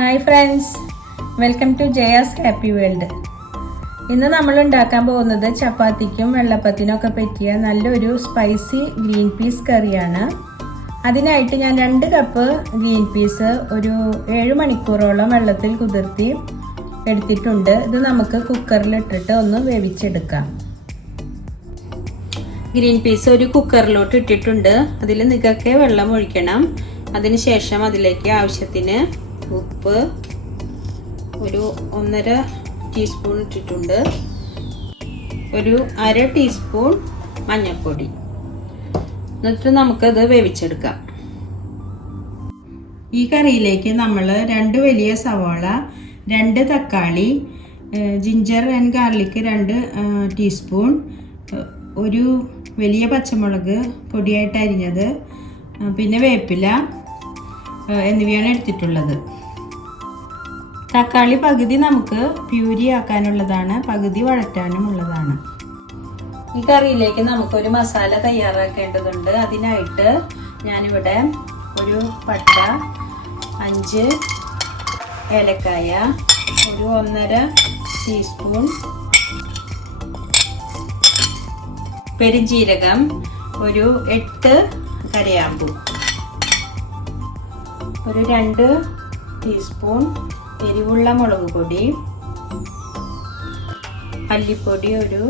Hi friends welcome to Jaya's happy world ഇന്ന് നമ്മൾ ഉണ്ടാക്കാൻ പോകുന്നത് ചപ്പാത്തിക്കും വെള്ളപ്പത്തിനും ഒക്കെ പറ്റിയ നല്ലൊരു സ്പൈസി ഗ്രീൻ പീസ് കറിയാണ്. അതിനായിട്ട് ഞാൻ രണ്ട് കപ്പ് ഗ്രീൻ പീസ് ഒരു ഏഴ് മണിക്കൂറോളം വെള്ളത്തിൽ കുതിർത്തി എടുത്തിട്ടുണ്ട്. ഇത് നമുക്ക് കുക്കറിലിട്ടിട്ട് ഒന്ന് വേവിച്ചെടുക്കാം. ഗ്രീൻ പീസ് ഒരു കുക്കറിലോട്ട് ഇട്ടിട്ടുണ്ട്. അതിൽ നികക്കെ വെള്ളം ഒഴിക്കണം. അതിനുശേഷം അതിലേക്ക് ആവശ്യത്തിന് ഉപ്പ് ഒരു ഒന്നര ടീസ്പൂൺ ഇട്ടിട്ടുണ്ട്. ഒരു അര ടീസ്പൂൺ മഞ്ഞൾപ്പൊടി. എന്നിട്ട് നമുക്കത് വേവിച്ചെടുക്കാം. ഈ കറിയിലേക്ക് നമ്മൾ രണ്ട് വലിയ സവാള രണ്ട് തക്കാളി ജിഞ്ചർ ആൻഡ് ഗാർലിക്ക് രണ്ട് ടീസ്പൂൺ ഒരു വലിയ പച്ചമുളക് പൊടിയായിട്ട് അരിഞ്ഞത് പിന്നെ വേപ്പില എന്നിവയാണ് എടുത്തിട്ടുള്ളത്. തക്കാളി പകുതി നമുക്ക് പ്യൂരി ആക്കാനുള്ളതാണ് പകുതി വഴറ്റാനും ഉള്ളതാണ്. ഈ കറിയിലേക്ക് നമുക്കൊരു മസാല തയ്യാറാക്കേണ്ടതുണ്ട്. അതിനായിട്ട് ഞാനിവിടെ ഒരു പട്ട അഞ്ച് ഏലക്കായ ഒരു ഒന്നര ടീസ്പൂൺ പെരുംജീരകം ഒരു എട്ട് കരയാമ്പു ഒരു രണ്ട് ടീസ്പൂൺ എരിവുള്ള മുളക് പൊടി മല്ലിപ്പൊടി ഒരു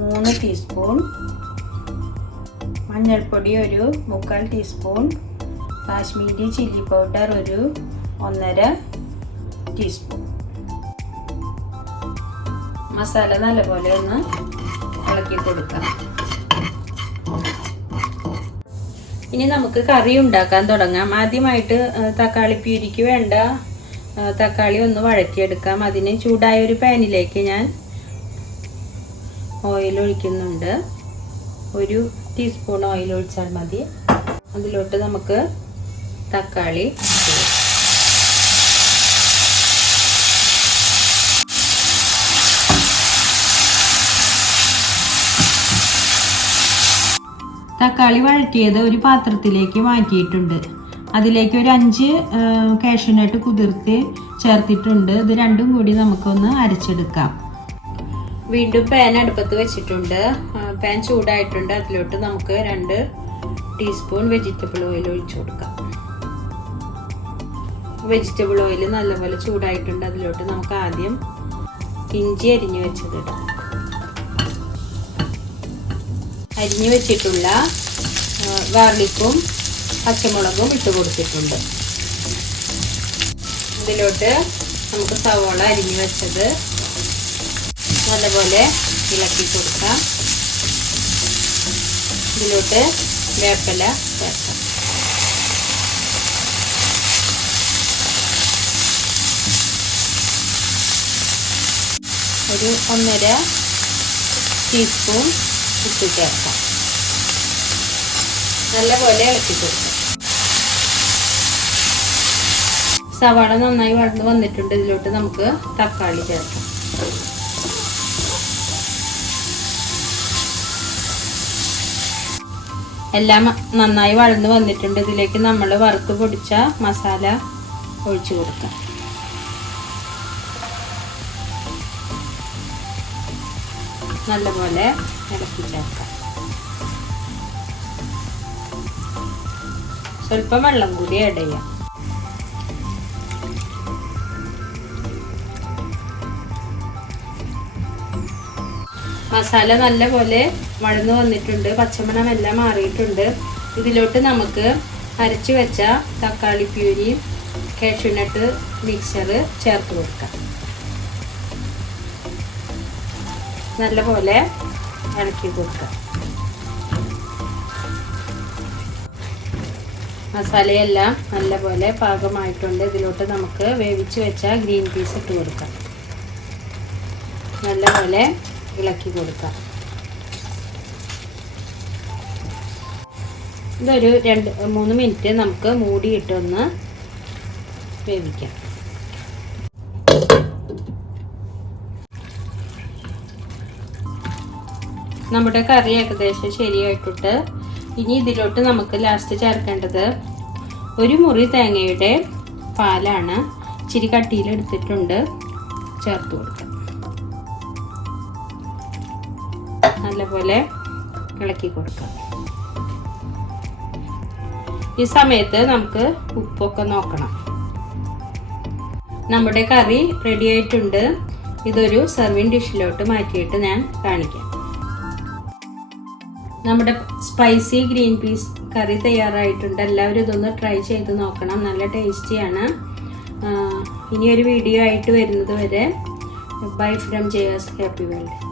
മൂന്ന് ടീസ്പൂൺ മഞ്ഞൾപ്പൊടി ഒരു മുക്കാൽ ടീസ്പൂൺ കാശ്മീരി ചില്ലി പൗഡർ ഒരു ഒന്നര ടീസ്പൂൺ മസാല നല്ലപോലെ ഒന്ന് ഇളക്കി കൊടുക്കാം. ഇനി നമുക്ക് കറി ഉണ്ടാക്കാൻ തുടങ്ങാം. ആദ്യമായിട്ട് തക്കാളി പ്യൂരിക്ക് വേണ്ട തക്കാളി ഒന്ന് വഴറ്റിയെടുക്കാം. അതിന് ചൂടായ ഒരു പാനിലേക്ക് ഞാൻ ഓയിൽ ഒഴിക്കുന്നുണ്ട്. ഒരു ടീസ്പൂൺ ഓയിൽ ഒഴിച്ചാൽ മതി. അതിലോട്ട് നമുക്ക് തക്കാളി തക്കാളി വഴറ്റിയത് ഒരു പാത്രത്തിലേക്ക് മാറ്റിയിട്ടുണ്ട്. അതിലേക്ക് ഒരു അഞ്ച് കാഷ്യൂനട്ട് കുതിർത്ത് ചേർത്തിട്ടുണ്ട്. ഇത് രണ്ടും കൂടി നമുക്കൊന്ന് അരച്ചെടുക്കാം. വീണ്ടും പാൻ അടുപ്പത്ത് വെച്ചിട്ടുണ്ട്. പാൻ ചൂടായിട്ടുണ്ട്. അതിലോട്ട് നമുക്ക് രണ്ട് ടീസ്പൂൺ വെജിറ്റബിൾ ഓയിൽ ഒഴിച്ചു കൊടുക്കാം. വെജിറ്റബിൾ ഓയിൽ നല്ലപോലെ ചൂടായിട്ടുണ്ട്. അതിലോട്ട് നമുക്ക് ആദ്യം ഇഞ്ചി അരിഞ്ഞു വെച്ചതിടാം അരിഞ്ഞു വെച്ചിട്ടുള്ള ഗാർലിക്കും പച്ചമുളകും ഇട്ട് കൊടുത്തിട്ടുണ്ട്. ഇതിലോട്ട് നമുക്ക് സവോള അരിഞ്ഞു വെച്ചത് നല്ലപോലെ ഇളക്കി കൊടുക്കാം. ഇതിലോട്ട് വേപ്പില ചേർക്കാം. ഒരു ഒന്നര ടീസ്പൂൺ ഉപ്പ് ചേർക്കാം നല്ലപോലെ ഇളക്കി സവാള നന്നായി വളർന്ന് വന്നിട്ടുണ്ട്. ഇതിലോട്ട് നമുക്ക് തക്കാളി ചേർക്കാം. എല്ലാം നന്നായി വളർന്ന് വന്നിട്ടുണ്ട്. ഇതിലേക്ക് നമ്മൾ വറുത്ത് പൊടിച്ച മസാല ഒഴിച്ചു കൊടുക്കാം. നല്ലപോലെ ഇളക്കി ചേർക്കാം. സ്വല്പം വെള്ളം കൂടി ആഡ് ചെയ്യാം. മസാല നല്ലപോലെ വഴന്നു വന്നിട്ടുണ്ട്. പച്ചമണം എല്ലാം മാറിയിട്ടുണ്ട്. ഇതിലോട്ട് നമുക്ക് അരച്ചു വെച്ച തക്കാളി പ്യൂരിയും കാഷ്യൂനട്ട് മിക്സർ ചേർത്ത് കൊടുക്കാം. നല്ലപോലെ ഇളക്കി കൊടുക്കുക. മസാലയെല്ലാം നല്ലപോലെ പാകമായിട്ടുണ്ട്. ഇതിലോട്ട് നമുക്ക് വേവിച്ച് വെച്ച ഗ്രീൻ പീസ് ഇട്ട് കൊടുക്കാം. നല്ലപോലെ ഇളക്കി കൊടുക്കാം. ഇതൊരു രണ്ട് മൂന്ന് മിനിറ്റ് നമുക്ക് മൂടിയിട്ടൊന്ന് വേവിക്കാം. നമ്മുടെ കറി ഏകദേശം ശരിയായിട്ടുണ്ട്. ഇനി ഇതിലോട്ട് നമുക്ക് ലാസ്റ്റ് ചേർക്കേണ്ടത് ഒരു മുറി തേങ്ങയുടെ പാലാണ് ഇച്ചിരി കട്ടിയിൽ എടുത്തിട്ടുണ്ട്. ചേർത്ത് കൊടുക്കുക നല്ലപോലെ ഇളക്കി കൊടുക്കുക ഈ സമയത്ത് നമുക്ക് ഉപ്പൊക്കെ നോക്കണം. നമ്മുടെ കറി റെഡി ആയിട്ടുണ്ട്. ഇതൊരു സെർവിങ് ഡിഷിലോട്ട് മാറ്റിയിട്ട് ഞാൻ കാണിക്കാം. നമ്മുടെ സ്പൈസി ഗ്രീൻ പീസ് കറി തയ്യാറായിട്ടുണ്ട്. എല്ലാവരും ഇതൊന്ന് ട്രൈ ചെയ്ത് നോക്കണം. നല്ല ടേസ്റ്റിയാണ് ഇനിയൊരു വീഡിയോ ആയിട്ട് വരുന്നത് വരെ. Bye from Jaya's happy world